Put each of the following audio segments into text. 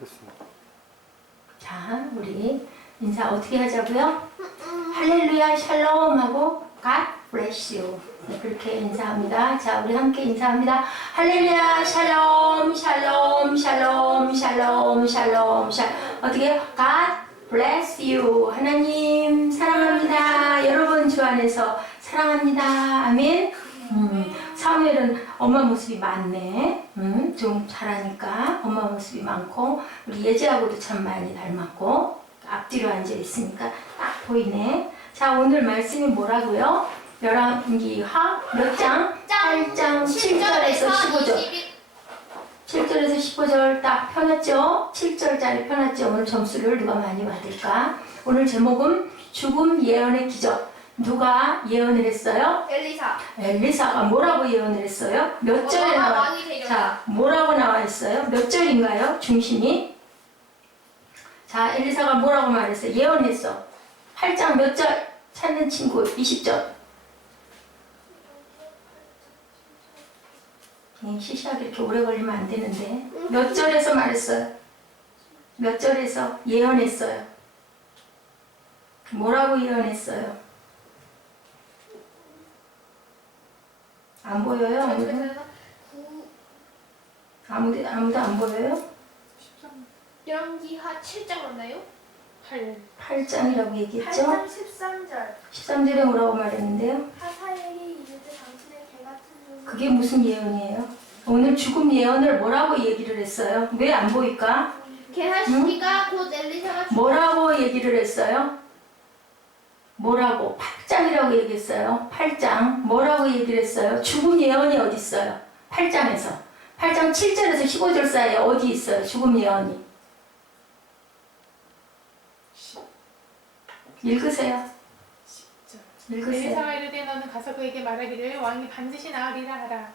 됐습니다. 자, 우리 인사 어떻게 하자고요? 할렐루야 샬롬 하고 God bless you. 네, 그렇게 인사합니다. 자, 우리 함께 인사합니다. 할렐루야 샬롬 샬롬 샬롬 샬롬 샬롬 샬 어떻게 해요? God bless you. 하나님 사랑합니다. 여러분 주 안에서 사랑합니다. 아멘. 사무엘은 엄마 모습이 많네. 좀 잘하니까 엄마 모습이 많고 우리 예지하고도 참 많이 닮았고 앞뒤로 앉아 있으니까 딱 보이네. 자, 오늘 말씀이 뭐라고요? 열왕기하 몇 장? 8장 7절에서 15절. 7절에서 15절 딱 펴놨죠? 7절짜리 펴놨죠? 오늘 점수를 누가 많이 받을까? 오늘 제목은 죽음 예언의 기적. 누가 예언을 했어요? 엘리사. 엘리사가 뭐라고 예언을 했어요? 몇 절에 나와? 자, 뭐라고 나와 있어요? 몇 절인가요? 중심이? 자, 엘리사가 뭐라고 말했어요? 예언했어. 8장 몇 절? 찾는 친구 20절. 시시하게 이렇게 오래 걸리면 안 되는데. 몇 절에서 말했어요? 몇 절에서 예언했어요? 뭐라고 예언했어요? 안 보여요? 아무도 안 보여요? 열왕기하 7장 맞나요? 8장이라고 얘기했죠? 8장 13절. 13절에 뭐라고 말했는데요? 하사엘이 이르되 당신의 개 같은 종. 그게 무슨 예언이에요? 오늘 죽음 예언을 뭐라고 얘기를 했어요? 왜 안 보일까? 게하시가 곧 엘리사가 뭐라고 얘기를 했어요? 뭐라고? 8장이라고 얘기했어요. 8장. 뭐라고 얘기를 했어요? 죽음 예언이 어디 있어요? 8장에서. 8장 7절에서 15절 사이에 어디 있어요? 죽음 예언이. 읽으세요. 읽으세요. 엘리사가 이르되 너는 가서 그에게 말하기를 왕이 반드시 나으리라 하라.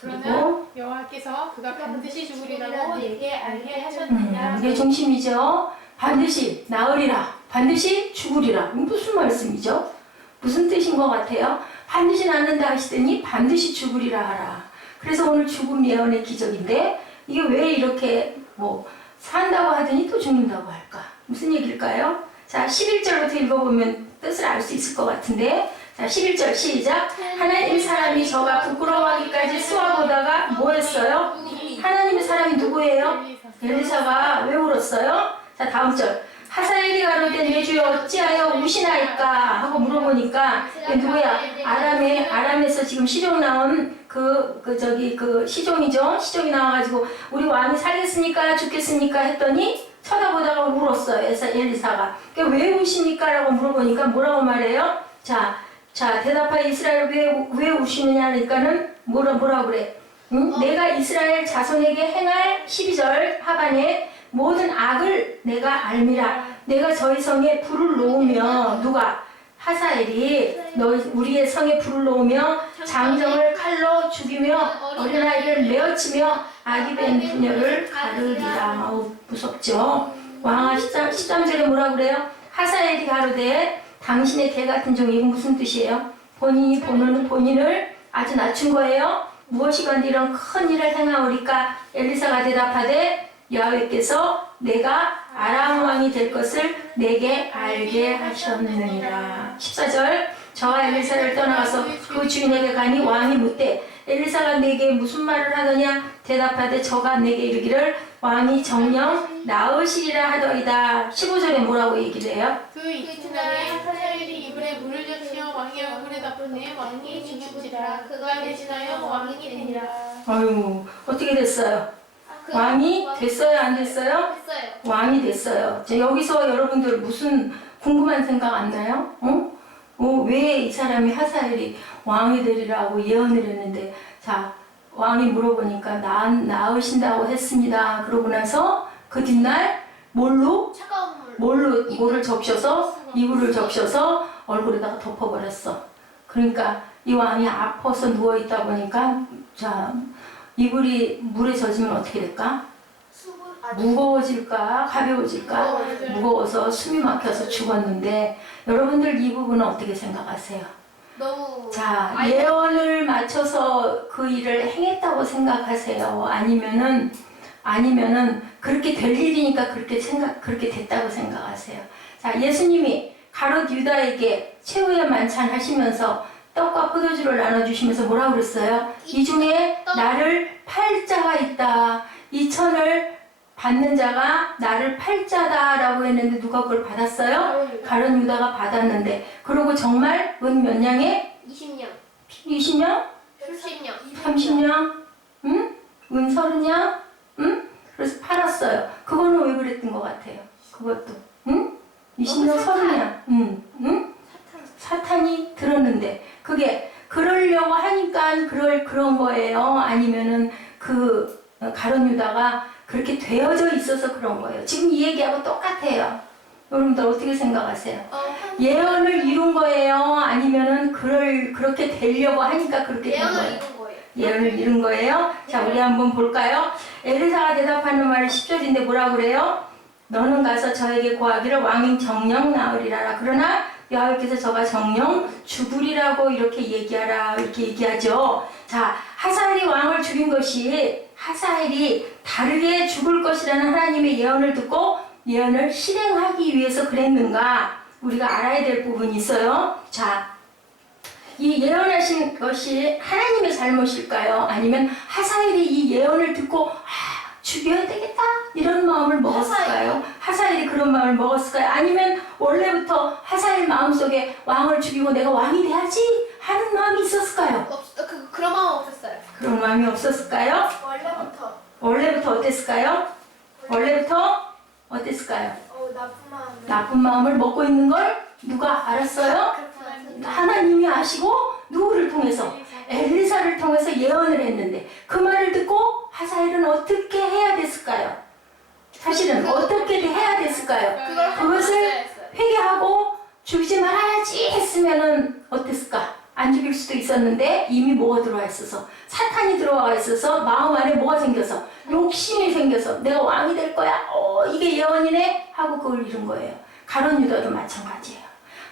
그리고? 그러나 여호와께서 그가 반드시 죽으리라고 내게 알게 하셨느냐. 이게 중심이죠. 반드시 나으리라. 반드시 죽으리라. 무슨 말씀이죠? 무슨 뜻인 것 같아요? 반드시 낫는다 하시더니 반드시 죽으리라 하라. 그래서 오늘 죽음 예언의 기적인데 이게 왜 이렇게 뭐 산다고 하더니 또 죽는다고 할까? 무슨 얘기일까요? 자, 11절부터 읽어보면 뜻을 알 수 있을 것 같은데 자, 11절 시작. 하나님 사람이 저가 부끄러워하기까지 수화보다가 뭐 했어요? 하나님의 사람이 누구예요? 엘리사가 왜 울었어요? 자, 다음 절. 하사엘이 가로되 내 주여 어찌하여 우시나이까 하고 물어보니까 누구야? 아람에서 지금 시종 나온 그 시종이죠? 시종이 나와가지고 우리 왕이 살겠습니까? 죽겠습니까? 했더니 쳐다보다가 울었어요. 엘리사가. 왜 우십니까? 라고 물어보니까 뭐라고 말해요? 자, 대답하여 이스라엘 왜 우시느냐 하니까는 뭐라 그래? 응? 내가 이스라엘 자손에게 행할 12절 하반에 모든 악을 내가 알미라. 내가 저희 성에 불을 놓으며 누가? 하사엘이 우리의 성에 불을 놓으며 장정을 칼로 죽이며 어린아이를 메어치며 아기 벤 부녀를 가르리라. 무섭죠? 왕아 13절에 뭐라 그래요? 하사엘이 가로되 당신의 개 같은 종이 무슨 뜻이에요? 본인이 보는 본인을 아주 낮춘 거예요. 무엇이건데 이런 큰 일을 행하오리까? 엘리사가 대답하되 여호와께서 내가 아람 왕이 될 것을 내게 알게 하셨느니라. 14절 저와 엘리사를 떠나가서 그 주인에게 가니 왕이 묻되 엘리사가 내게 무슨 말을 하더냐? 대답하되 저가 내게 이르기를 왕이 정녕 나으시리라 하더이다. 15절에 뭐라고 얘기를 해요? 그 이튿날에 하사엘이 이불에 물을 적시어 왕의 얼굴에 덮으니 왕이 죽은지라. 그가 대신하여 왕이 되니라. 아유, 어떻게 됐어요? 왕이 됐어요? 안 됐어요? 됐어요. 왕이 됐어요. 여기서 여러분들 무슨 궁금한 생각 안 나요? 왜 이 사람이 하사엘이 왕이 되리라고 예언을 했는데 자, 왕이 물어보니까 나으신다고 했습니다. 그러고 나서 그 뒷날 차가운 물. 뭐를 적셔서 이불을 적셔서 얼굴에다가 덮어버렸어. 그러니까 이 왕이 아파서 누워있다 보니까 자, 이불이 물에 젖으면 어떻게 될까? 무거워질까? 가벼워질까? 무거워서 숨이 막혀서 죽었는데 여러분들 이 부분은 어떻게 생각하세요? 너무. 자, 예언을 맞춰서 그 일을 행했다고 생각하세요? 아니면은 아니면은 그렇게 될 일이니까 그렇게 됐다고 생각하세요? 자, 예수님이 가롯 유다에게 최후의 만찬 하시면서 떡과 포도주를 나눠주시면서 뭐라고 그랬어요? 이 중에 나를 팔 자가 있다. 이 천을 받는 자가 나를 팔 자다라고 했는데 누가 그걸 받았어요? 가롯 유다가 받았는데, 그리고 정말 은 몇 냥에? 20년 20냥? 30년 30냥? 응? 은 30냥? 응? 그래서 팔았어요. 그거는 왜 그랬던 것 같아요? 그것도. 응? 20냥, 30냥. 응? 응? 사탄이 들었는데, 그게 그러려고 하니까 그런 거예요? 아니면은 가룟 유다가 그렇게 되어져 있어서 그런 거예요? 지금 이 얘기하고 똑같아요. 여러분들 어떻게 생각하세요? 예언을 이룬 거예요? 아니면은 그렇게 되려고 하니까 그렇게 된 예언을 거예요? 이룬 거예요. 예언을 이룬 거예요? 자, 우리 한번 볼까요? 엘리사가 대답하는 말이 10절인데 뭐라고 그래요? 너는 가서 저에게 고하기를 왕인 정령 나으리라. 그러나 여호와께서 저가 정령 죽으리라고 이렇게 얘기하라. 이렇게 얘기하죠. 자, 하사엘이 왕을 죽인 것이 하사엘이 다르게 죽을 것이라는 하나님의 예언을 듣고 예언을 실행하기 위해서 그랬는가? 우리가 알아야 될 부분이 있어요. 자, 이 예언하신 것이 하나님의 잘못일까요? 아니면 하사엘이 이 예언을 듣고 죽여야 되겠다 이런 마음을 먹었을까요? 하사엘이 그런 마음을 먹었을까요? 아니면 원래부터 하사엘 마음속에 왕을 죽이고 내가 왕이 돼야지 하는 마음이 있었을까요? 그런 마음 없었어요. 그런 마음이 없었을까요? 원래부터 어땠을까요? 원래부터 어땠을까요? 나쁜 마음. 나쁜 마음을 먹고 있는 걸 누가 알았어요? 하나님이 아시고 누구를 통해서? 엘리사를 통해서 예언을 했는데 그 말을 듣고 하사엘은 어떻게 해야 됐을까요? 사실은 어떻게 해야 됐을까요? 그것을 회개하고 죽이지 말아야지 했으면은 어땠을까? 안 죽일 수도 있었는데 이미 뭐가 들어와 있어서 사탄이 들어와 있어서 마음 안에 뭐가 생겨서 욕심이 생겨서 내가 왕이 될 거야. 이게 예언이네 하고 그걸 잃은 거예요. 가룟 유다도 마찬가지예요.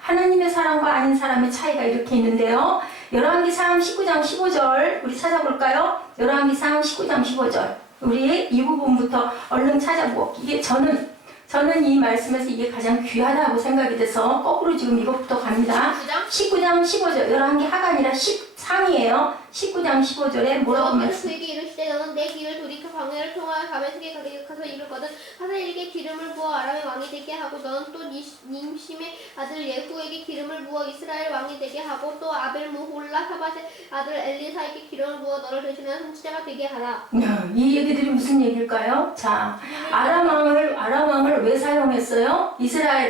하나님의 사람과 아닌 사람의 차이가 이렇게 있는데요. 열왕기상 19장 15절 우리 찾아볼까요? 열왕기상 19장 15절 우리 이 부분부터 얼른 찾아보고 이게 저는 이 말씀에서 이게 가장 귀하다고 생각이 돼서 거꾸로 지금 이것부터 갑니다. 19장 15절 열왕기 하간이라 10상이에요. 19장 15절에 뭐라고 말씀? 그에게 이르시되 너는 내 길을 돌이켜 광야를 통하여 다메섹에 가서 이르거든 하사엘에게 기름을 부어 아람의 왕이 되게 하고 너는 또 님심의 아들 예후에게 기름을 부어 이스라엘 왕이 되게 하고 또 아벨 무홀라 사밧의 아들 엘리사에게 기름을 부어 너를 대신하는 선지자가 되게 하라. 이 얘기들이 무슨 얘기일까요? 자, 아람 왕을 왜 사용했어요?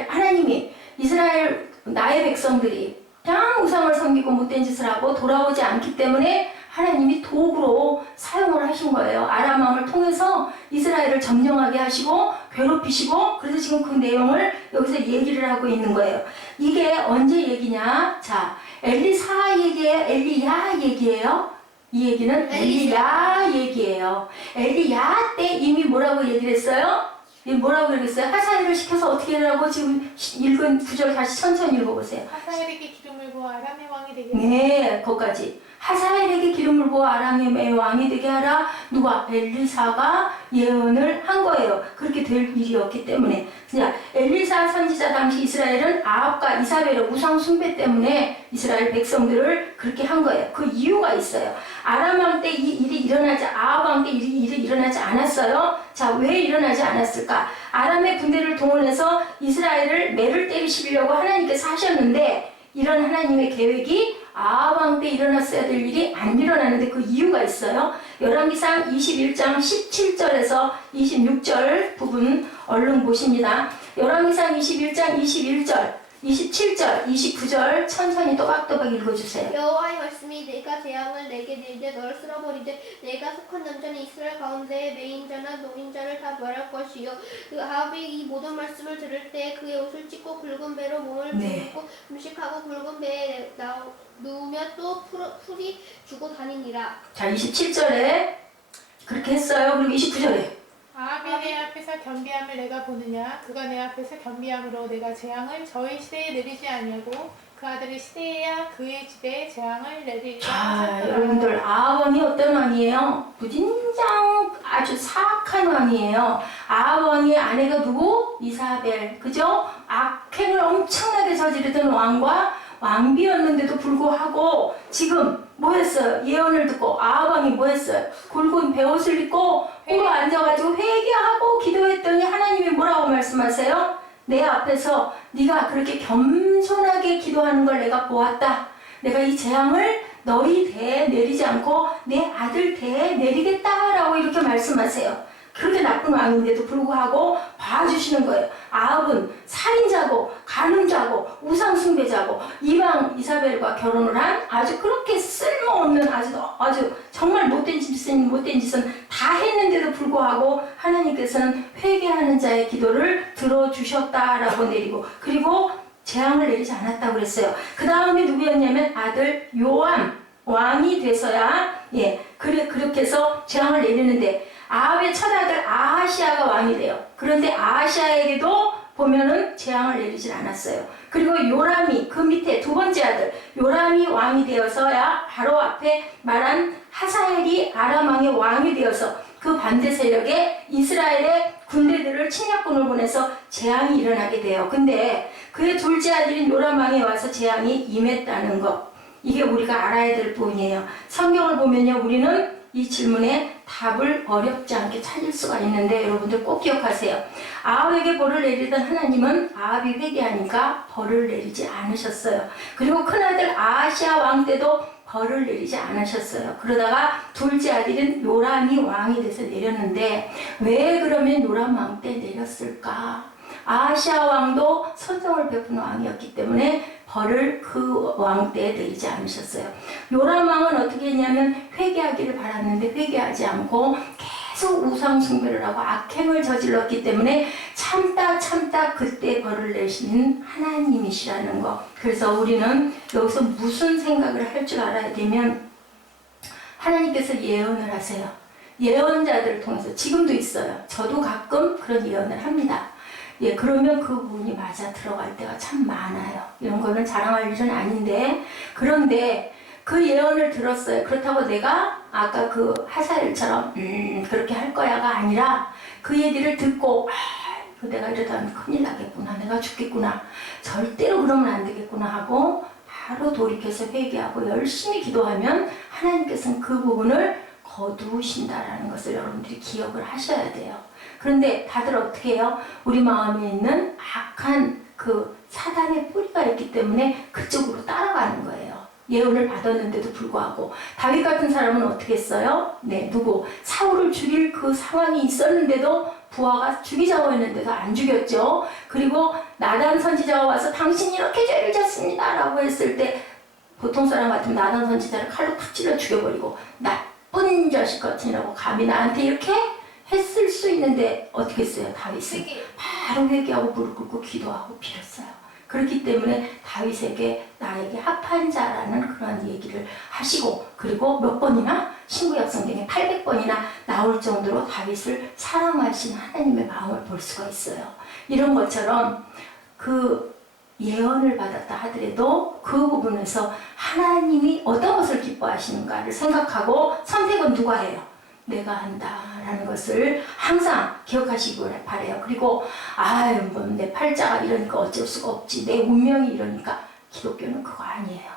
하나님이 이스라엘 나의 백성들이 그냥 우상을 섬기고 못된 짓을 하고 돌아오지 않기 때문에 하나님이 도구로 사용을 하신 거예요. 아람 왕을 통해서 이스라엘을 점령하게 하시고 괴롭히시고 그래서 지금 그 내용을 여기서 얘기를 하고 있는 거예요. 이게 언제 얘기냐? 자, 엘리사 얘기예요? 엘리야 얘기예요? 이 얘기는 엘리야 얘기예요. 엘리야 때 이미 뭐라고 얘기를 했어요? 뭐라고 그러겠어요? 하사엘을 시켜서 어떻게 하라고 지금 읽은 구절 다시 천천히 읽어보세요. 하사엘에게 기름을 부어 아람의 왕이 되게 네, 거기까지. 하사엘에게 기름을 부어 아람의 왕이 되게 하라. 누가? 엘리사가 예언을 한 거예요. 그렇게 될 일이었기 때문에. 자, 엘리사 선지자 당시 이스라엘은 아합과 이사벨의 우상 숭배 때문에 이스라엘 백성들을 그렇게 한 거예요. 그 이유가 있어요. 아람 왕 때 이 일이 일어나지, 아합 왕 때 이 일이 일어나지 않았어요. 자, 왜 일어나지 않았을까? 아람의 군대를 동원해서 이스라엘을 매를 때리시려고 하나님께서 하셨는데 이런 하나님의 계획이 아합 왕 때 일어났어야 될 일이 안 일어나는데 그 이유가 있어요. 열왕기상 21장 17절에서 26절 부분 얼른 보십니다. 열왕기상 21장 21절, 27절, 29절 천천히 또박또박 읽어주세요. 여호와의 말씀이 내가 재앙을 내게 내리되 너를 쓸어버리되 내가 속한 남자는 이스라엘 가운데에 매인자나 농인자를 다 멸할 것이요 그 아합이 이 모든 말씀을 들을 때 그의 옷을 찢고 굵은 배로 몸을 부르고 음식하고 굵은 배에 누우며 또 풀이 주고 다니니라. 자, 27절에 그렇게 했어요. 그리고 29절에 아합이 내 앞에서 겸비함을 내가 보느냐 그가 내 앞에서 겸비함으로 내가 재앙을 저의 시대에 내리지 아니하고 그 아들의 시대에야 그의 집에 재앙을 내리리라. 자, 여러분들 아합 왕이 어떤 왕이에요? 무진장 아주 사악한 왕이에요. 아합 왕의 아내가 누구? 이사벨. 그죠? 악행을 엄청나게 저지르던 왕과 왕비였는데도 불구하고 지금 뭐 했어요? 예언을 듣고 아합 왕이 뭐 했어요? 굵은 베옷을 입고 꿇어 앉아가지고 회개하고 기도했더니 하나님이 뭐라고 말씀하세요? 내 앞에서 네가 그렇게 겸손하게 기도하는 걸 내가 보았다. 내가 이 재앙을 너희 대에 내리지 않고 내 아들 대에 내리겠다라고 이렇게 말씀하세요. 그렇게 나쁜 왕인데도 불구하고 봐주시는 거예요. 아합은 살인자고 간음자고 우상숭배자고 이방 이사벨과 결혼을 한 아주 그렇게 쓸모없는 아주 정말 못된 짓은 다 했는데도 불구하고 하나님께서는 회개하는 자의 기도를 들어주셨다라고 내리고 그리고 재앙을 내리지 않았다고 그랬어요. 그 다음에 누구였냐면 아들 요암 왕이 돼서야 그렇게 해서 재앙을 내리는데 아합의 첫아들 아하시아가 왕이 돼요. 그런데 아하시아에게도 보면은 재앙을 내리질 않았어요. 그리고 요람이 그 밑에 두 번째 아들 요람이 왕이 되어서야 바로 앞에 말한 하사엘이 아람 왕의 왕이 되어서 그 반대 세력에 이스라엘의 군대들을 침략군을 보내서 재앙이 일어나게 돼요. 근데 그의 둘째 아들인 요람 왕이 와서 재앙이 임했다는 것 이게 우리가 알아야 될 부분이에요. 성경을 보면요 우리는 이 질문에 답을 어렵지 않게 찾을 수가 있는데 여러분들 꼭 기억하세요. 아합에게 벌을 내리던 하나님은 아합이 회개하니까 벌을 내리지 않으셨어요. 그리고 큰아들 아하시아 왕 때도 벌을 내리지 않으셨어요. 그러다가 둘째 아들인 요람이 왕이 돼서 내렸는데 왜 그러면 요람 왕 때 내렸을까? 아하시아 왕도 선정을 베푸는 왕이었기 때문에 벌을 그 왕 때에 내리지 않으셨어요. 요람 왕은 어떻게 했냐면 회개하기를 바랐는데 회개하지 않고 계속 우상 숭배를 하고 악행을 저질렀기 때문에 참다 그때 벌을 내시는 하나님이시라는 거. 그래서 우리는 여기서 무슨 생각을 할 줄 알아야 되면 하나님께서 예언을 하세요. 예언자들을 통해서 지금도 있어요. 저도 가끔 그런 예언을 합니다. 그러면 그 부분이 맞아 들어갈 때가 참 많아요. 이런 거는 자랑할 일은 아닌데 그런데 그 예언을 들었어요. 그렇다고 내가 아까 그 하사엘처럼 그렇게 할 거야가 아니라 그 얘기를 듣고 내가 이러다 큰일 나겠구나. 내가 죽겠구나. 절대로 그러면 안 되겠구나 하고 바로 돌이켜서 회개하고 열심히 기도하면 하나님께서는 그 부분을 거두신다라는 것을 여러분들이 기억을 하셔야 돼요. 그런데 다들 어떻게 해요? 우리 마음에 있는 악한 그 사단의 뿌리가 있기 때문에 그쪽으로 따라가는 거예요. 예언을 받았는데도 불구하고 다윗 같은 사람은 어떻게 했어요? 사울을 죽일 그 상황이 있었는데도 부하가 죽이자고 했는데도 안 죽였죠. 그리고 나단 선지자가 와서 당신이 이렇게 죄를 졌습니다 라고 했을 때 보통 사람 같으면 나단 선지자를 칼로 푹 찔러 죽여버리고 나쁜 자식 같으니라고 감히 나한테 이렇게 했을 수 있는데 어떻게 했어요? 다윗은 바로 회개하고 무릎 꿇고 기도하고 빌었어요. 그렇기 때문에 다윗에게 나에게 합한 자라는 그런 얘기를 하시고 그리고 몇 번이나 신구약 성경에 800번이나 나올 정도로 다윗을 사랑하신 하나님의 마음을 볼 수가 있어요. 이런 것처럼 그 예언을 받았다 하더라도 그 부분에서 하나님이 어떤 것을 기뻐하시는가를 생각하고 선택은 누가 해요? 내가 한다라는 것을 항상 기억하시길 바래요. 그리고 내 팔자가 이러니까 어쩔 수가 없지. 내 운명이 이러니까 기독교는 그거 아니에요.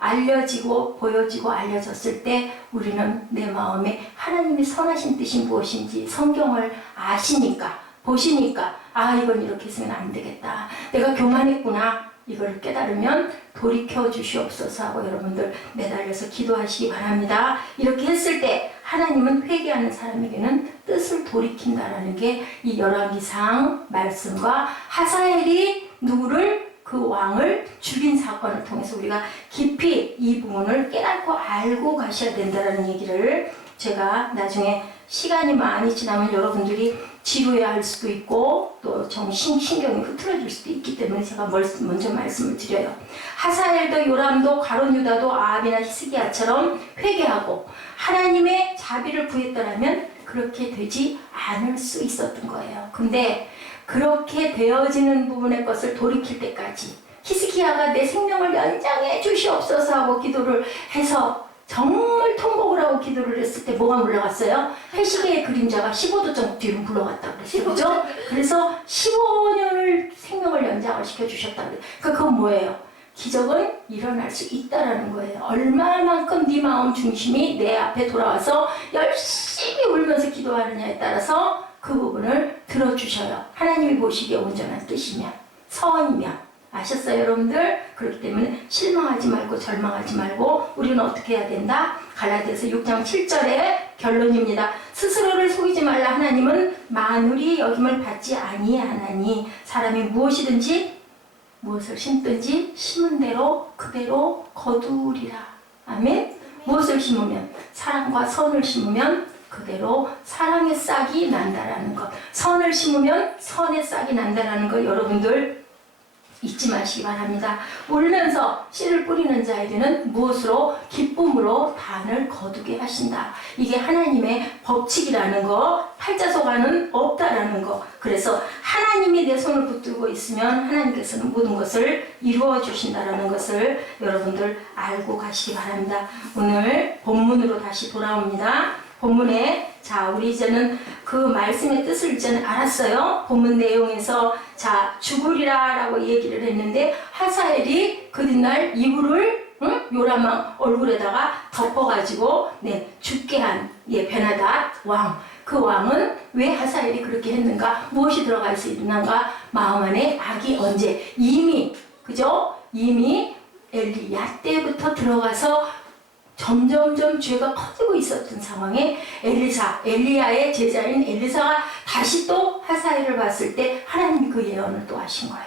알려지고 보여지고 알려졌을 때 우리는 내 마음에 하나님의 선하신 뜻이 무엇인지 성경을 아시니까 보시니까 이건 이렇게 했으면 안 되겠다. 내가 교만했구나. 이걸 깨달으면 돌이켜 주시옵소서 하고 여러분들 매달려서 기도하시기 바랍니다. 이렇게 했을 때 하나님은 회개하는 사람에게는 뜻을 돌이킨다라는 게 이 열왕기상 말씀과 하사엘이 누구를 그 왕을 죽인 사건을 통해서 우리가 깊이 이 부분을 깨닫고 알고 가셔야 된다는 얘기를 제가 나중에 시간이 많이 지나면 여러분들이 지루해할 수도 있고 또 신경이 흐트러질 수도 있기 때문에 제가 먼저 말씀을 드려요. 하사엘도 요람도 가룟 유다도 아합이나 히스기야처럼 회개하고 하나님의 자비를 구했더라면 그렇게 되지 않을 수 있었던 거예요. 근데 그렇게 되어지는 부분의 것을 돌이킬 때까지 히스기야가 내 생명을 연장해 주시옵소서 하고 기도를 해서 정말 통곡을 하고 기도를 했을 때 뭐가 물러갔어요? 해시계의 그림자가 15도 정도 뒤로 물러갔다고 그랬어요. 그죠? 그래서 15년을 생명을 연장을 시켜주셨다고 그래요. 그러니까 그건 뭐예요? 기적은 일어날 수 있다라는 거예요. 얼마만큼 네 마음 중심이 내 앞에 돌아와서 열심히 울면서 기도하느냐에 따라서 그 부분을 들어주셔요. 하나님이 보시기에 온전한 뜻이면, 선이면. 아셨어요, 여러분들? 그렇기 때문에 실망하지 말고 절망하지 말고 우리는 어떻게 해야 된다? 갈라디아서 6장 7절의 결론입니다. 스스로를 속이지 말라. 하나님은 만물이 여김을 받지 아니하나니 사람이 무엇이든지 무엇을 심든지 심은 대로 그대로 거두리라. 아멘? 무엇을 심으면? 사랑과 선을 심으면 그대로 사랑의 싹이 난다라는 것. 선을 심으면 선의 싹이 난다라는 걸 여러분들 잊지 마시기 바랍니다. 울면서 씨를 뿌리는 자에게는 무엇으로? 기쁨으로 단을 거두게 하신다. 이게 하나님의 법칙이라는 거, 팔자소가는 없다라는 거. 그래서 하나님이 내 손을 붙들고 있으면 하나님께서는 모든 것을 이루어 주신다라는 것을 여러분들 알고 가시기 바랍니다. 오늘 본문으로 다시 돌아옵니다. 본문에 우리 이제는 그 말씀의 뜻을 이제는 알았어요. 본문 내용에서 죽으리라 라고 얘기를 했는데 하사엘이 그 뒷날 이불을 요람왕 얼굴에다가 덮어가지고 죽게 한 베나닷 왕. 그 왕은 왜 하사엘이 그렇게 했는가? 무엇이 들어갈 수 있는가? 마음 안에 악이 언제? 이미 엘리야 때부터 들어가서 점점점 죄가 커지고 있었던 상황에 엘리야의 제자인 엘리사가 다시 또 하사엘을 봤을 때 하나님이 그 예언을 또 하신 거예요.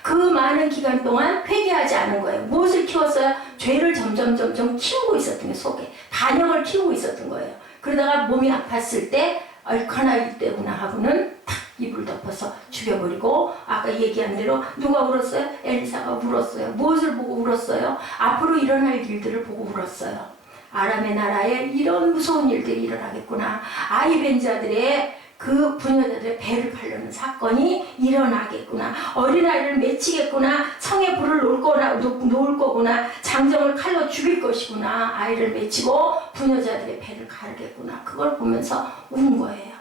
그 많은 기간 동안 회개하지 않은 거예요. 무엇을 키웠어요? 죄를 점점 키우고 있었던 게 속에 반역을 키우고 있었던 거예요. 그러다가 몸이 아팠을 때 얼마나 이때구나 하고는 탁 이불 덮어서 죽여버리고 아까 얘기한 대로 누가 울었어요? 엘리사가 울었어요. 무엇을 보고 울었어요? 앞으로 일어날 일들을 보고 울었어요. 아람의 나라에 이런 무서운 일들이 일어나겠구나. 아이벤자들의 그 부녀자들의 배를 팔려는 사건이 일어나겠구나. 어린아이를 맺히겠구나. 성에 불을 놓을 거구나. 장정을 칼로 죽일 것이구나. 아이를 맺히고 부녀자들의 배를 가르겠구나. 그걸 보면서 운 거예요.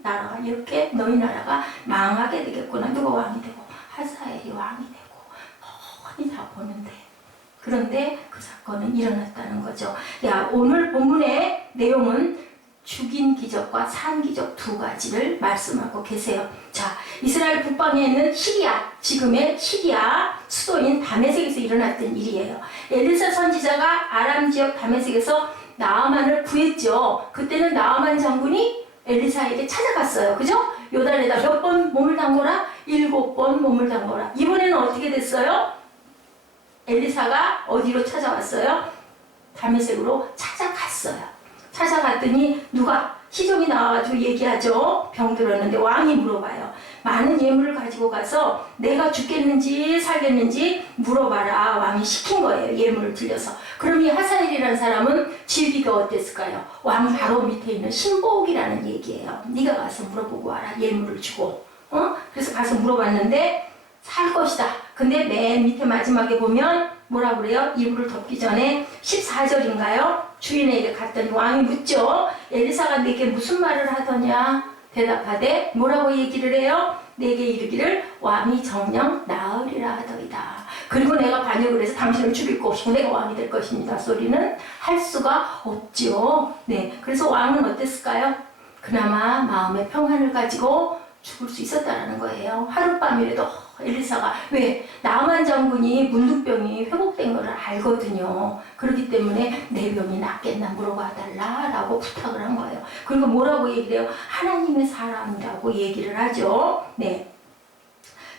나라가 이렇게 너희 나라가 망하게 되겠구나. 누가 왕이 되고 하사엘이 왕이 되고 뻔히 다 보는데 그런데 그 사건은 일어났다는 거죠. 오늘 본문의 내용은 죽인 기적과 산 기적 두 가지를 말씀하고 계세요. 이스라엘 북방에 있는 시리아, 지금의 시리아 수도인 다메섹에서 일어났던 일이에요. 엘리사 선지자가 아람 지역 다메섹에서 나아만을 구했죠. 그때는 나아만 장군이 엘리사에게 찾아갔어요. 그죠? 요단에다 몇 번 몸을 담궈라? 7번 몸을 담궈라. 이번에는 어떻게 됐어요? 엘리사가 어디로 찾아왔어요? 다메섹으로 찾아갔어요. 찾아갔더니 누가? 시종이 나와가지고 얘기하죠. 병들었는데 왕이 물어봐요. 많은 예물을 가지고 가서 내가 죽겠는지 살겠는지 물어봐라. 왕이 시킨 거예요. 예물을 들려서. 그럼 이 하사엘이라는 사람은 지위가 어땠을까요? 왕 바로 밑에 있는 신복이라는 얘기예요. 네가 가서 물어보고 와라. 예물을 주고. 그래서 가서 물어봤는데 살 것이다. 근데 맨 밑에 마지막에 보면 뭐라 그래요? 이불을 덮기 전에 14절인가요? 주인에게 갔더니 왕이 묻죠. 엘리사가 내게 무슨 말을 하더냐? 대답하되 뭐라고 얘기를 해요? 내게 이르기를 왕이 정녕 나으리라 하더이다. 그리고 내가 반역을 해서 당신을 죽일 것이고 내가 왕이 될 것입니다. 소리는 할 수가 없지요. 그래서 왕은 어땠을까요? 그나마 마음의 평안을 가지고 죽을 수 있었다는 거예요. 하룻밤이라도 엘리사가 왜? 나만 장군이 문둥병이 회복된 걸 알거든요. 그렇기 때문에 내 병이 낫겠나 물어봐달라라고 부탁을 한 거예요. 그리고 뭐라고 얘기를 해요? 하나님의 사람이라고 얘기를 하죠.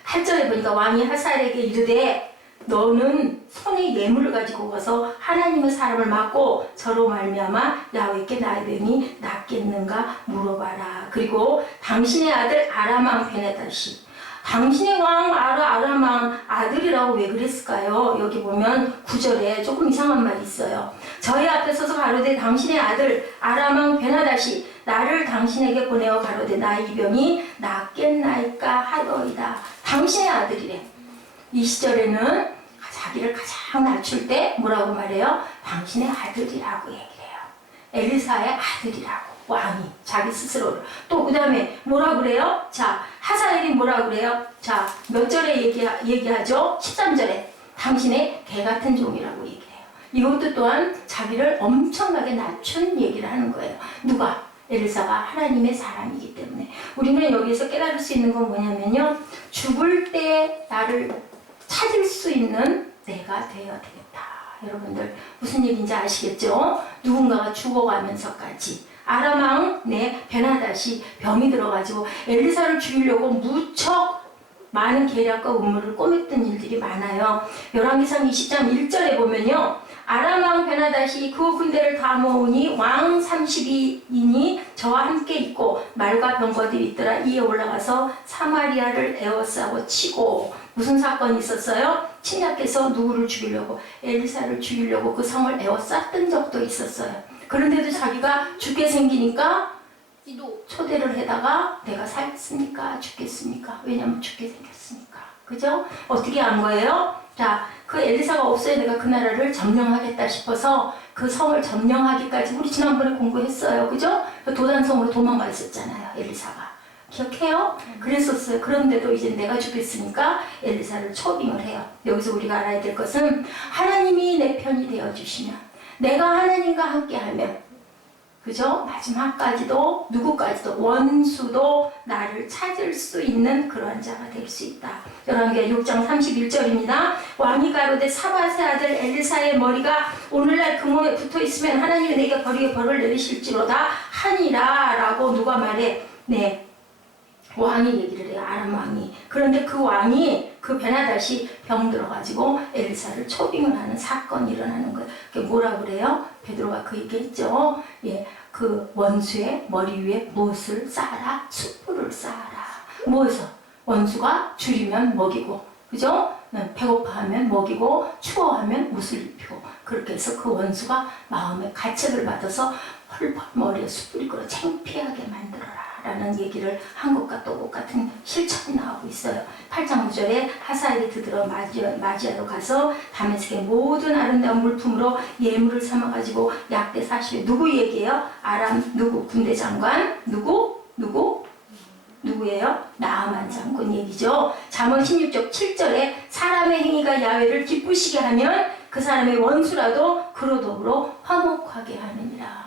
8절에 보니까 왕이 하사엘에게 이르되 너는 손에 예물을 가지고 가서 하나님의 사람을 맞고 저로 말미암아 야훼께 나의 병이 낫겠는가 물어봐라. 그리고 당신의 아들 아람왕 베나닷이 당신의 왕 아람왕 아들이라고 왜 그랬을까요? 여기 보면 9절에 조금 이상한 말이 있어요. 저희 앞에 서서 가로되 당신의 아들 아람왕 베나닷이 나를 당신에게 보내어 가로되 나의 이 병이 낫겠나이까 하더이다. 당신의 아들이래. 이 시절에는 자기를 가장 낮출 때 뭐라고 말해요? 당신의 아들이라고 얘기를 해요. 엘리사의 아들이라고. 왕이 자기 스스로를. 또 그 다음에 뭐라 그래요? 자, 하사엘이 뭐라 그래요? 자, 몇 절에 얘기하죠? 13절에 당신의 개 같은 종이라고 얘기해요. 이것도 또한 자기를 엄청나게 낮춘 얘기를 하는 거예요. 누가? 엘리사가 하나님의 사람이기 때문에. 우리는 여기서 깨달을 수 있는 건 뭐냐면요, 죽을 때 나를 찾을 수 있는 내가 되어야 되겠다. 여러분들 무슨 얘기인지 아시겠죠? 누군가가 죽어가면서까지 아람 왕 베나닷이 병이 들어가지고 엘리사를 죽이려고 무척 많은 계략과 음모를 꼬맸던 일들이 많아요. 열왕기상 20장 1절에 보면요, 아람 왕 베나닷이 그 군대를 다 모으니 왕 32인이 저와 함께 있고 말과 병거들이 있더라. 이에 올라가서 사마리아를 에워싸고 치고. 무슨 사건이 있었어요? 침략해서 누구를 죽이려고, 엘리사를 죽이려고 그 성을 에워쌌던 적도 있었어요. 그런데도 자기가 죽게 생기니까 기도. 초대를 해다가 내가 살겠습니까? 죽겠습니까? 왜냐면 죽게 생겼으니까. 그죠? 어떻게 한 거예요? 자, 그 엘리사가 없어야 내가 그 나라를 점령하겠다 싶어서 그 성을 점령하기까지 우리 지난번에 공부했어요. 그죠? 그 도단성으로 도망가 있었잖아요. 엘리사가. 기억해요? 그랬었어요. 그런데도 이제 내가 죽겠으니까 엘리사를 초빙을 해요. 여기서 우리가 알아야 될 것은 하나님이 내 편이 되어주시면, 내가 하나님과 함께하면, 그죠? 마지막까지도 누구까지도 원수도 나를 찾을 수 있는 그러한 자가 될 수 있다. 열왕기하 6장 31절입니다. 왕이 가로되 사밧의 아들 엘리사의 머리가 오늘날 그 몸에 붙어 있으면 하나님이 내게 벌을 내리실지로다 하니라 라고 누가 말해? 네, 왕이 얘기를 해요. 아람 왕이. 그런데 그 왕이, 그 베나닷이 병 들어가지고 엘리사를 초빙을 하는 사건이 일어나는 거예요. 그게 뭐라 그래요? 베드로가 그 얘기했죠. 예, 그 원수의 머리 위에 무엇을 쌓아라? 숯불을 쌓아라. 뭐해서? 원수가 줄이면 먹이고, 그죠? 배고파하면 먹이고, 추워하면 옷을 입히고. 그렇게 해서 그 원수가 마음에 가책을 받아서 펄펄 머리에 숯불이 끓어 창피하게 만들어라 라는 얘기를 한 것과 똑같은 실천이 나오고 있어요. 8장 9절에 하사엘이 드디어 마지아로 가서 다메섹의 모든 아름다운 물품으로 예물을 삼아가지고 약대 40에 누구 얘기예요? 아람 누구? 군대 장관? 누구예요? 나아만 장군 얘기죠. 잠언 16장 7절에 사람의 행위가 야훼를 기쁘시게 하면 그 사람의 원수라도 그로 더불어 화목하게 하느니라.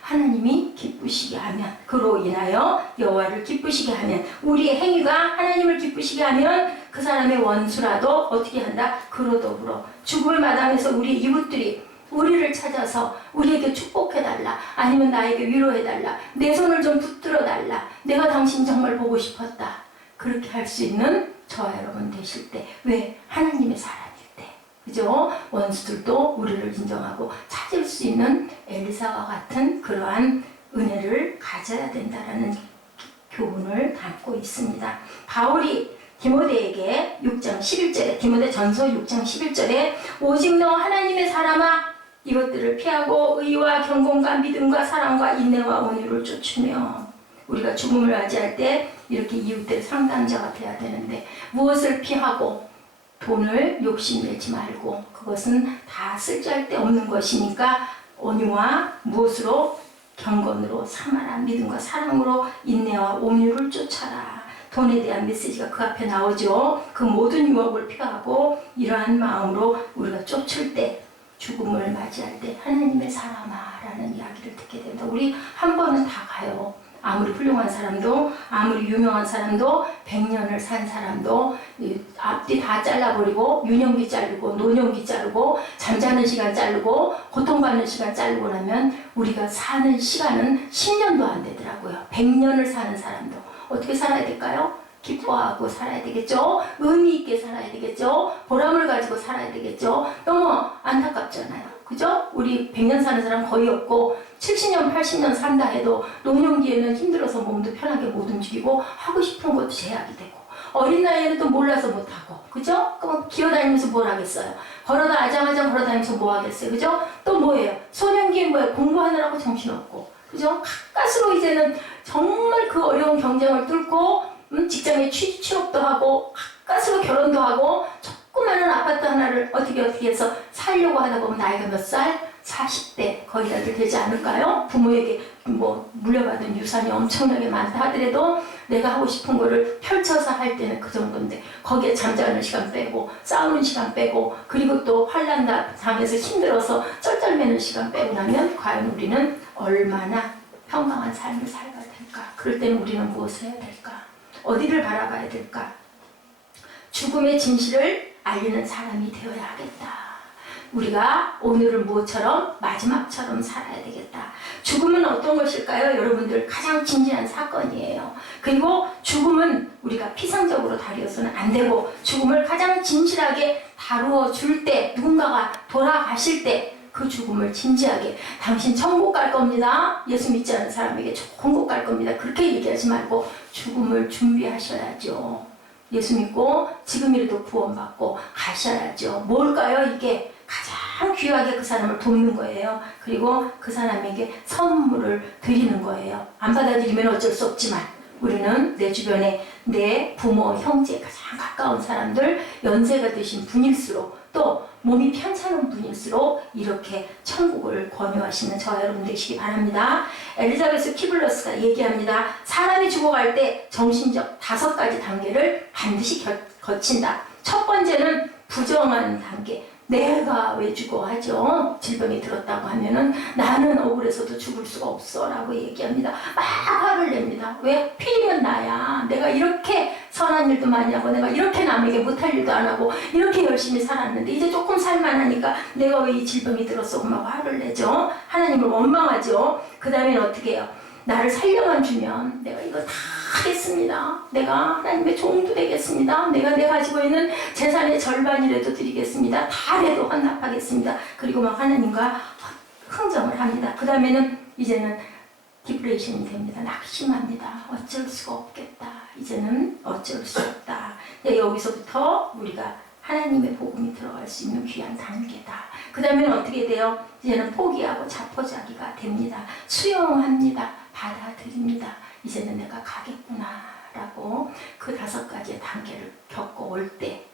하나님이 기쁘시게 하면, 그로 인하여 여호와를 기쁘시게 하면, 우리의 행위가 하나님을 기쁘시게 하면 그 사람의 원수라도 어떻게 한다? 그로 더불어 죽음을 마당에서 우리 이웃들이 우리를 찾아서 우리에게 축복해달라, 아니면 나에게 위로해달라, 내 손을 좀 붙들어달라, 내가 당신 정말 보고 싶었다, 그렇게 할 수 있는 저와 여러분 되실 때. 왜? 하나님의 사람일 때. 그죠? 원수들도 우리를 인정하고 찾을 수 있는 엘리사와 같은 그러한 은혜를 가져야 된다라는 교훈을 담고 있습니다. 바울이 디모데에게 6장 11절에, 디모데 전서 6장 11절에 오직 너 하나님의 사람아 이것들을 피하고 의와 경건과 믿음과 사랑과 인내와 온유를 쫓으며. 우리가 죽음을 맞이할 때 이렇게 이웃들 상담자가 돼야 되는데, 무엇을 피하고? 돈을 욕심내지 말고, 그것은 다 쓸데할 데 없는 것이니까 온유와 무엇으로? 경건으로 삼아라. 믿음과 사랑으로 인내와 온유를 쫓아라. 돈에 대한 메시지가 그 앞에 나오죠. 그 모든 유혹을 피하고 이러한 마음으로 우리가 쫓을 때, 죽음을 맞이할 때 하나님의 사람아 라는 이야기를 듣게 된다. 우리 한 번은 다 가요. 아무리 훌륭한 사람도, 아무리 유명한 사람도, 100년을 산 사람도 앞뒤 다 잘라버리고 유년기 자르고 노년기 자르고 잠자는 시간 자르고 고통받는 시간 자르고 나면 우리가 사는 시간은 10년도 안 되더라고요. 100년을 사는 사람도 어떻게 살아야 될까요? 기뻐하고 살아야 되겠죠? 의미 있게 살아야 되겠죠? 보람을 가지고 살아야 되겠죠? 너무 안타깝잖아요. 그죠? 우리 100년 사는 사람 거의 없고 70년, 80년 산다 해도 노년기에는 힘들어서 몸도 편하게 못 움직이고 하고 싶은 것도 제약이 되고, 어린 나이에는 또 몰라서 못하고, 그죠? 그럼 기어다니면서 뭘 하겠어요? 걸어다 아장아장 걸어다니면서 뭐 하겠어요? 그죠? 또 뭐예요? 소년기에 뭐예요? 공부하느라고 정신없고, 그죠? 가까스로 이제는 정말 그 어려운 경쟁을 뚫고 직장에 취업도 하고 가까스로 결혼도 하고 조그마한 아파트 하나를 어떻게 해서 살려고 하다 보면 나이가 몇 살? 40대 거의 다들 되지 않을까요? 부모에게 뭐 물려받은 유산이 엄청나게 많다 하더라도 내가 하고 싶은 거를 펼쳐서 할 때는 그 정도인데 거기에 잠자는 시간 빼고 싸우는 시간 빼고 그리고 또 환난 당해서 힘들어서 쩔쩔매는 시간 빼고 나면 과연 우리는 얼마나 평강한 삶을 살아야 될까? 그럴 때는 우리는 무엇을 해야 될까? 어디를 바라봐야 될까? 죽음의 진실을 알리는 사람이 되어야 하겠다. 우리가 오늘은 무엇처럼 마지막처럼 살아야 되겠다. 죽음은 어떤 것일까요? 여러분들 가장 진지한 사건이에요. 그리고 죽음은 우리가 피상적으로 다루어서는 안 되고 죽음을 가장 진실하게 다루어 줄 때 누군가가 돌아가실 때 그 죽음을 진지하게 당신 천국 갈 겁니다. 예수 믿지 않은 사람에게 좋은 곳 갈 겁니다. 그렇게 얘기하지 말고 죽음을 준비하셔야죠. 예수 믿고 지금이라도 구원받고 가셔야죠. 뭘까요? 이게 가장 귀하게 그 사람을 돕는 거예요. 그리고 그 사람에게 선물을 드리는 거예요. 안 받아들이면 어쩔 수 없지만 우리는 내 주변에 내 부모, 형제, 가장 가까운 사람들, 연세가 드신 분일수록 또 몸이 편찮은 분일수록 이렇게 천국을 권유하시는 저와 여러분 되시기 바랍니다. 엘리자베스 키블러스가 얘기합니다. 사람이 죽어갈 때 정신적 5가지 단계를 반드시 거친다. 첫 번째는 부정한 단계. 내가 왜 죽어 하죠? 질병이 들었다고 하면은 나는 억울해서도 죽을 수가 없어 라고 얘기합니다. 막 화를 냅니다. 왜? 필이면 나야. 내가 이렇게 선한 일도 많이 하고 내가 이렇게 남에게 못할 일도 안 하고 이렇게 열심히 살았는데 이제 조금 살만하니까 내가 왜 이 질병이 들었어? 막 화를 내죠. 하나님을 원망하죠. 그 다음에 어떻게 해요? 나를 살려만 주면 내가 이거 다 하겠습니다. 내가 하나님의 종도 되겠습니다. 내가 가지고 있는 재산의 절반이라도 드리겠습니다. 다 해도 헌납하겠습니다. 그리고 막 하나님과 흥정을 합니다. 그 다음에는 이제는 디프레이션이 됩니다. 낙심합니다. 어쩔 수가 없겠다. 이제는 어쩔 수 없다. 여기서부터 우리가 하나님의 복음이 들어갈 수 있는 귀한 단계다. 그 다음에는 어떻게 돼요? 이제는 포기하고 자포자기가 됩니다. 수용합니다. 받아들입니다. 이제는 내가 가겠구나 라고 그 5가지의 단계를 겪어올 때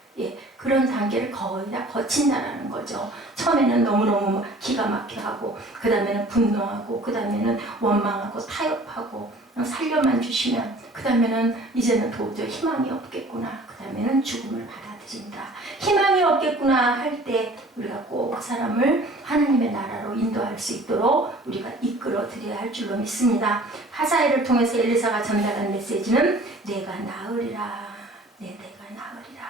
그런 단계를 거의 다 거친다라는 거죠. 처음에는 너무너무 기가 막혀하고 그 다음에는 분노하고 그 다음에는 원망하고 타협하고 살려만 주시면 그 다음에는 이제는 도저히 희망이 없겠구나. 그 다음에는 죽음을 받아들인다. 희망이 없겠구나 할 때 우리가 꼭 사람을 하나님의 나라로 인도할 수 있도록 우리가 이끌어 드려야 할 줄로 믿습니다. 하사엘을 통해서 엘리사가 전달한 메시지는 내가 나으리라. 내가 나으리라.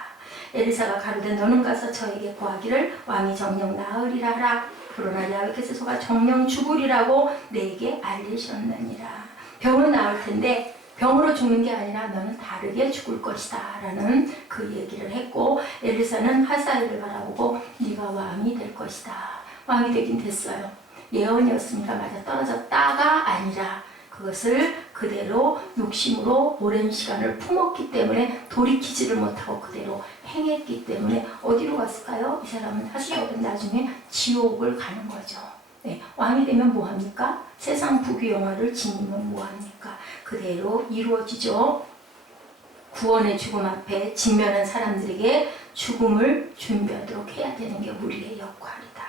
엘리사가 가로되 너는 가서 저에게 구하기를 왕이 정령 나으리라 하라. 그러나 야훼께서가 정령 죽으리라고 내게 알리셨느니라. 병은 나을 텐데 병으로 죽는 게 아니라 너는 다르게 죽을 것이다 라는 그 얘기를 했고 엘리사는 하사엘을 바라보고 네가 왕이 될 것이다. 왕이 되긴 됐어요. 예언이었으니까 맞아 떨어졌다가 아니라 그것을 그대로 욕심으로 오랜 시간을 품었기 때문에 돌이키지를 못하고 그대로 행했기 때문에 어디로 갔을까요? 이 사람은 하사엘은 나중에 지옥을 가는 거죠. 왕이 되면 뭐합니까? 세상 부귀영화를 지니면 뭐합니까? 그대로 이루어지죠. 구원의 죽음 앞에 직면한 사람들에게 죽음을 준비하도록 해야 되는 게 우리의 역할이다.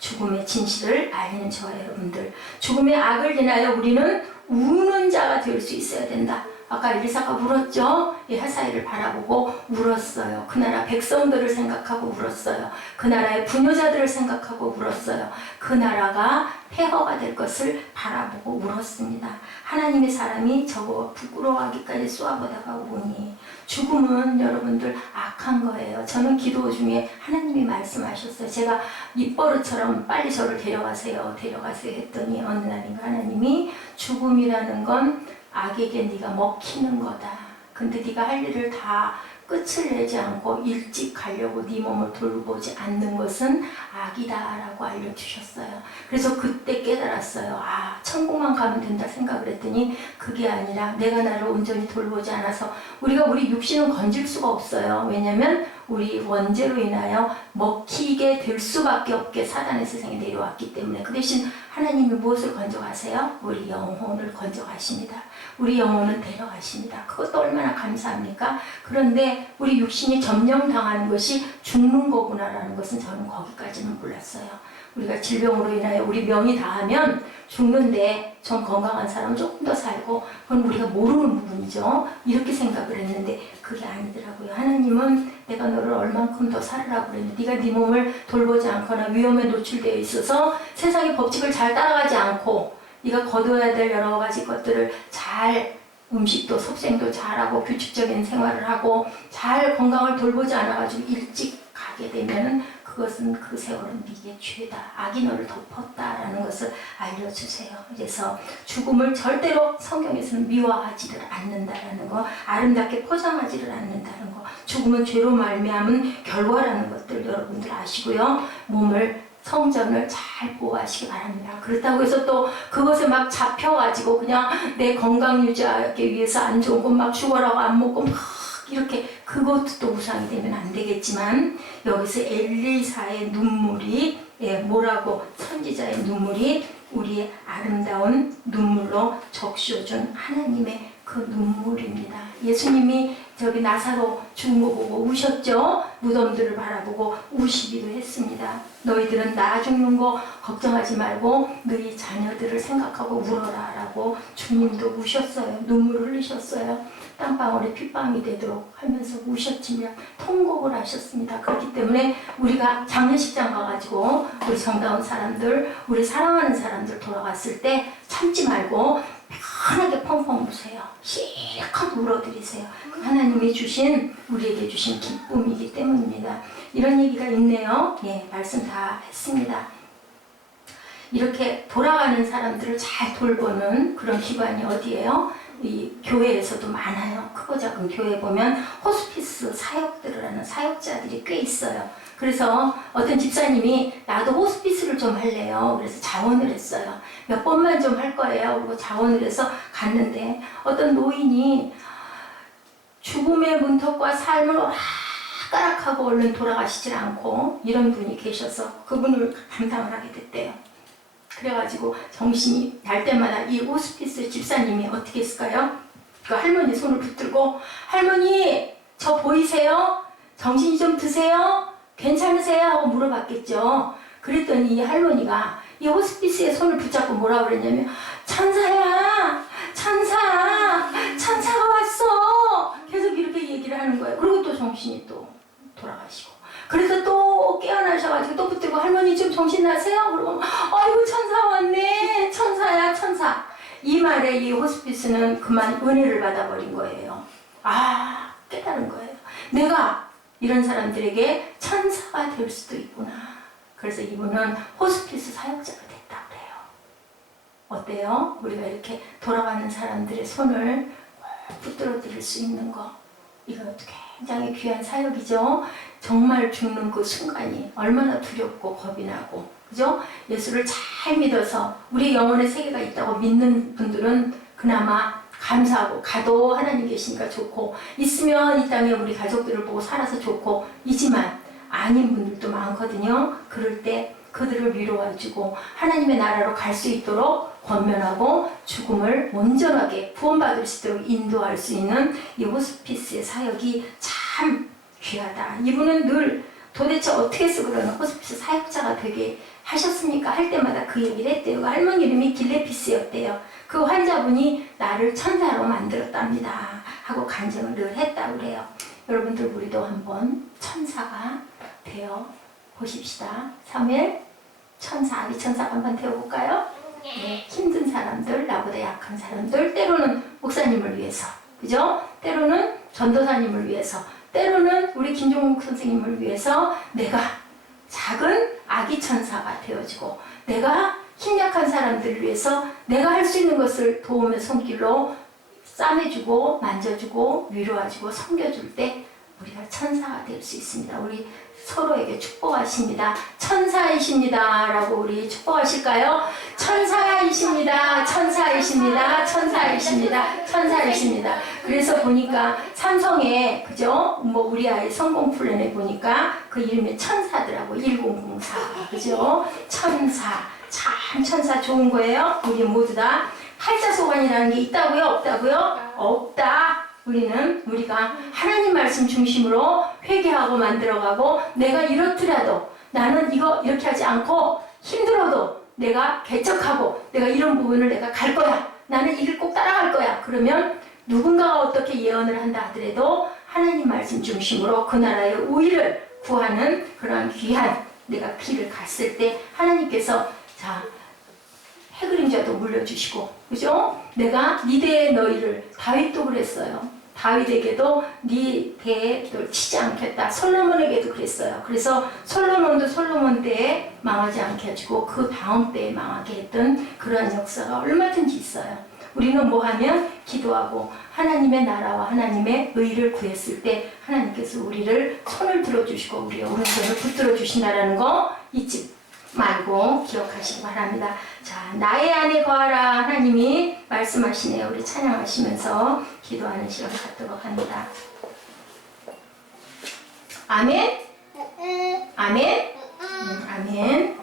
죽음의 진실을 알리는 저와 여러분들, 죽음의 악을 인하여 우리는 우는 자가 될 수 있어야 된다. 아까 엘리사가 울었죠. 하사엘을 바라보고 울었어요. 그 나라 백성들을 생각하고 울었어요. 그 나라의 부녀자들을 생각하고 울었어요. 그 나라가 폐허가 될 것을 바라보고 울었습니다. 하나님의 사람이 저거 부끄러워하기까지 쏘아보다가 오니 죽음은 여러분들 악한 거예요. 저는 기도 중에 하나님이 말씀하셨어요. 제가 입버릇처럼 빨리 저를 데려가세요 했더니 어느 날인가 하나님이 죽음이라는 건 악에게 네가 먹히는 거다. 근데 네가 할 일을 다 끝을 내지 않고 일찍 가려고 네 몸을 돌보지 않는 것은 악이다 라고 알려주셨어요. 그래서 그때 깨달았어요. 아, 천국만 가면 된다 생각을 했더니 그게 아니라 내가 나를 온전히 돌보지 않아서 우리가 우리 육신은 건질 수가 없어요. 왜냐하면 우리 원죄로 인하여 먹히게 될 수밖에 없게 사단의 세상에 내려왔기 때문에 그 대신 하나님이 무엇을 건져가세요? 우리 영혼을 건져가십니다. 우리 영혼은 데려가십니다. 그것도 얼마나 감사합니까? 그런데 이렇게 우리 육신이 점령당하는 것이 죽는 거구나라는 것은 저는 거기까지는 몰랐어요. 우리가 질병으로 인하여 우리 명이 다하면 죽는데 좀 건강한 사람은 조금 더 살고 그건 우리가 모르는 부분이죠. 이렇게 생각을 했는데 그게 아니더라고요. 하나님은 내가 너를 얼만큼 더 살으라고 그랬는데 네가 네 몸을 돌보지 않거나 위험에 노출되어 있어서 세상의 법칙을 잘 따라가지 않고 네가 거둬야 될 여러 가지 것들을 잘 음식도 속생도 잘하고 규칙적인 생활을 하고 잘 건강을 돌보지 않아가지고 일찍 가게 되면은 그것은 그 세월은 네게 죄다. 악이 너를 덮었다라는 것을 알려주세요. 그래서 죽음을 절대로 성경에서는 미워하지를 않는다라는 거, 아름답게 포장하지를 않는다는 거, 죽음은 죄로 말미암은 결과라는 것들 여러분들 아시고요. 몸을 성전을 잘 보호하시기 바랍니다. 그렇다고 해서 또 그것에 막 잡혀가지고 그냥 내 건강 유지하기 위해서 안 좋은 거 막 죽어라고 안 먹고 막 이렇게 그것도 또 우상이 되면 안 되겠지만 여기서 엘리사의 눈물이 뭐라고 선지자의 눈물이 우리의 아름다운 눈물로 적셔준 하나님의 그 눈물입니다. 예수님이 저기 나사로 죽은 거 보고 우셨죠? 무덤들을 바라보고 우시기도 했습니다. 너희들은 나 죽는 거 걱정하지 말고 너희 자녀들을 생각하고 울어라 라고 주님도 우셨어요. 눈물을 흘리셨어요. 땀방울이 핏방울이 되도록 하면서 우셨지만 통곡을 하셨습니다. 그렇기 때문에 우리가 장례식장 가가지고 우리 정다운 사람들, 우리 사랑하는 사람들 돌아갔을 때 참지 말고 편하게 펑펑 우세요. 실컷 울어드리세요. 하나님이 주신, 우리에게 주신 기쁨이기 때문입니다. 이런 얘기가 있네요. 예, 말씀 다 했습니다. 이렇게 돌아가는 사람들을 잘 돌보는 그런 기관이 어디예요? 이 교회에서도 많아요. 크고 작은 교회 보면 호스피스 사역들을 하는 사역자들이 꽤 있어요. 그래서 어떤 집사님이 나도 호스피스를 좀 할래요. 그래서 자원을 했어요. 몇 번만 좀 할 거예요. 그리고 자원을 해서 갔는데 어떤 노인이 죽음의 문턱과 삶을 오락가락하고 얼른 돌아가시질 않고 이런 분이 계셔서 그분을 감당을 하게 됐대요. 그래가지고 정신이 날 때마다 이 호스피스 집사님이 어떻게 했을까요? 그 할머니 손을 붙들고 할머니 저 보이세요? 정신이 좀 드세요? 괜찮으세요? 하고 물어봤겠죠. 그랬더니 이 할머니가 이 호스피스의 손을 붙잡고 뭐라고 그랬냐면 천사야 천사가 왔어 계속 이렇게 얘기를 하는 거예요. 그리고 또 정신이 또 돌아가시고 그래서 또 깨어나셔가지고 또 붙들고 할머니 좀 정신 나세요? 그러고 아이고 천사 왔네 천사야 천사. 이 말에 이 호스피스는 그만 은혜를 받아버린 거예요. 아 깨달은 거예요. 내가 이런 사람들에게 천사가 될 수도 있구나. 그래서 이분은 호스피스 사역자가 됐다 그래요. 어때요? 우리가 이렇게 돌아가는 사람들의 손을 붙들어 드릴 수 있는 거 이거 굉장히 귀한 사역이죠. 정말 죽는 그 순간이 얼마나 두렵고 겁이 나고 그죠? 예수를 잘 믿어서 우리 영혼의 세계가 있다고 믿는 분들은 그나마 감사하고 가도 하나님 계시니까 좋고 있으면 이 땅에 우리 가족들을 보고 살아서 좋고 이지만 아닌 분들도 많거든요. 그럴 때 그들을 위로해주고 하나님의 나라로 갈 수 있도록 권면하고 죽음을 온전하게 구원받을 수 있도록 인도할 수 있는 이 호스피스의 사역이 참 귀하다. 이분은 늘 도대체 어떻게 해서 그러는 호스피스 사역자가 되게 하셨습니까? 할 때마다 그 얘기를 했대요. 그 할머니 이름이 길레피스였대요. 그 환자분이 나를 천사로 만들었답니다 하고 간증을 늘 했다고 그래요. 여러분들 우리도 한번 천사가 되어 보십시다. 3일 천사, 아기 천사가 한번 되어볼까요? 네, 힘든 사람들, 나보다 약한 사람들, 때로는 목사님을 위해서, 그죠? 때로는 전도사님을 위해서, 때로는 우리 김종국 선생님을 위해서 내가 작은 아기 천사가 되어주고 내가 힘약한 사람들을 위해서 내가 할 수 있는 것을 도움의 손길로 싸매주고 만져주고 위로해주고 섬겨줄 때 우리가 천사가 될 수 있습니다. 우리 서로에게 축복하십니다. 천사이십니다 라고 우리 축복하실까요? 천사이십니다. 천사이십니다. 천사이십니다. 천사이십니다. 그래서 보니까 삼성에 그죠? 뭐 우리 아이 성공 플랜에 보니까 그 이름이 천사더라고. 1004 그죠? 천사 참 천사 좋은 거예요. 우리 모두 다 팔자소관이라는 게 있다고요? 없다고요? 없다. 우리가 하나님 말씀 중심으로 회개하고 만들어가고, 내가 이렇더라도 나는 이거 이렇게 하지 않고 힘들어도 내가 개척하고 내가 이런 부분을 내가 갈 거야. 나는 이 길 꼭 따라갈 거야. 그러면 누군가가 어떻게 예언을 한다 하더라도 하나님 말씀 중심으로 그 나라의 의를 구하는 그러한 귀한 내가 길을 갔을 때 하나님께서 자 해그림자도 물려주시고, 그죠? 내가 네 대에 너희를, 다윗도 그랬어요. 다윗에게도 네 대에 널 치지 않겠다. 솔로몬에게도 그랬어요. 그래서 솔로몬도 솔로몬 때에 망하지 않게 해주고 그 다음 때에 망하게 했던 그러한 역사가 얼마든지 있어요. 우리는 뭐 하면 기도하고 하나님의 나라와 하나님의 의를 구했을 때 하나님께서 우리를 손을 들어주시고 우리의 오른손을 붙들어 주신다는 거 잊지 말고 기억하시기 바랍니다. 자, 나의 안에 거하라 하나님이 말씀하시네요. 우리 찬양하시면서 기도하는 시간 갖도록 합니다. 아멘? 아멘? 아멘.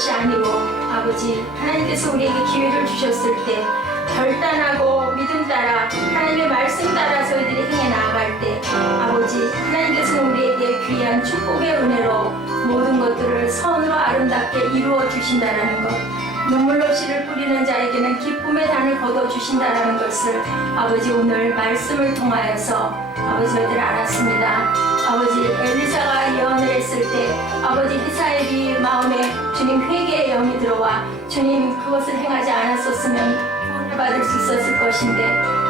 것이 아니고 아버지 하나님께서 우리에게 기회를 주셨을 때 결단하고 믿음 따라 하나님의 말씀 따라 저희들이 행해 나아갈 때 아버지 하나님께서는 우리에게 귀한 축복의 은혜로 모든 것들을 선으로 아름답게 이루어 주신다라는 것, 눈물로 씨를 뿌리는 자에게는 기쁨의 단을 거둬 주신다라는 것을 아버지 오늘 말씀을 통하여서 아버지 저희들 알았습니다. 아버지 엘리사가 예언을 했을 때 아버지 히사엘이 마음에 주님 회개의 영이 들어와 주님 그것을 행하지 않았었으면 구원을 받을 수 있었을 것인데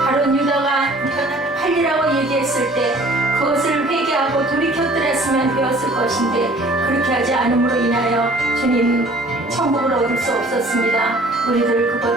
가룟 유다가 네가 나를 팔리라고 얘기했을 때 그것을 회개하고 돌이켰더랬으면 되었을 것인데 그렇게 하지 않음으로 인하여 주님 천국을 얻을 수 없었습니다. 우리들 그것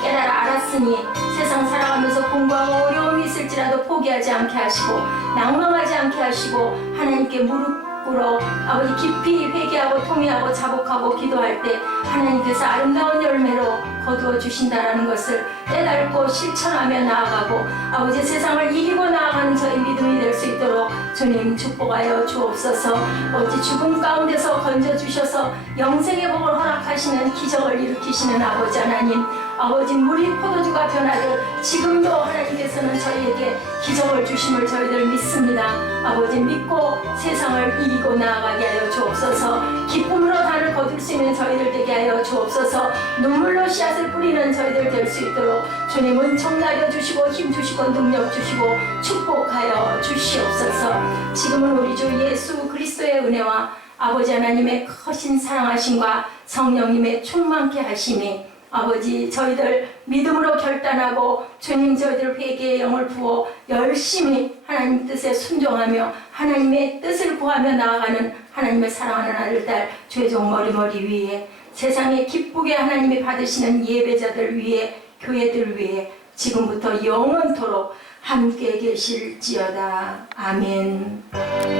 깨달아 알았으니 세상 살아가면서 공부하고 어려움이 있을지라도 포기하지 않게 하시고 낭망하지 않게 하시고 하나님께 무릎 꿇어 아버지 깊이 회개하고 기도하고 통회하고 자복하고 기도할 때 하나님께서 아름다운 열매로 거두어 주신다라는 것을 깨닫고 실천하며 나아가고 아버지 세상을 이기고 나아가는 저희 믿음이 될 수 있도록 주님 축복하여 주옵소서. 어찌 죽음 가운데서 건져주셔서 영생의 복을 허락하시는 기적을 일으키시는 아버지 하나님, 아버지 물이 포도주가 변하듯 지금도 하나님께서는 저희에게 기적을 주심을 저희들 믿습니다. 아버지 믿고 세상을 이기고 나아가게 하여 주옵소서. 기쁨으로 단을 거둘 수 있는 저희들 되게 하여 주옵소서. 눈물로 씨앗을 뿌리는 저희들 될 수 있도록 주님 은총 나려주시고 힘주시고 능력 주시고 축복하여 주시옵소서. 지금은 우리 주 예수 그리스도의 은혜와 아버지 하나님의 크신 사랑하심과 성령님의 충만케 하심이 아버지 저희들 믿음으로 결단하고 주님 저희들 회개의 영을 부어 열심히 하나님 뜻에 순종하며 하나님의 뜻을 구하며 나아가는 하나님의 사랑하는 아들 딸 죄종 머리머리 위에 세상에 기쁘게 하나님이 받으시는 예배자들 위에 교회들 위에 지금부터 영원토록 함께 계실지어다. 아멘.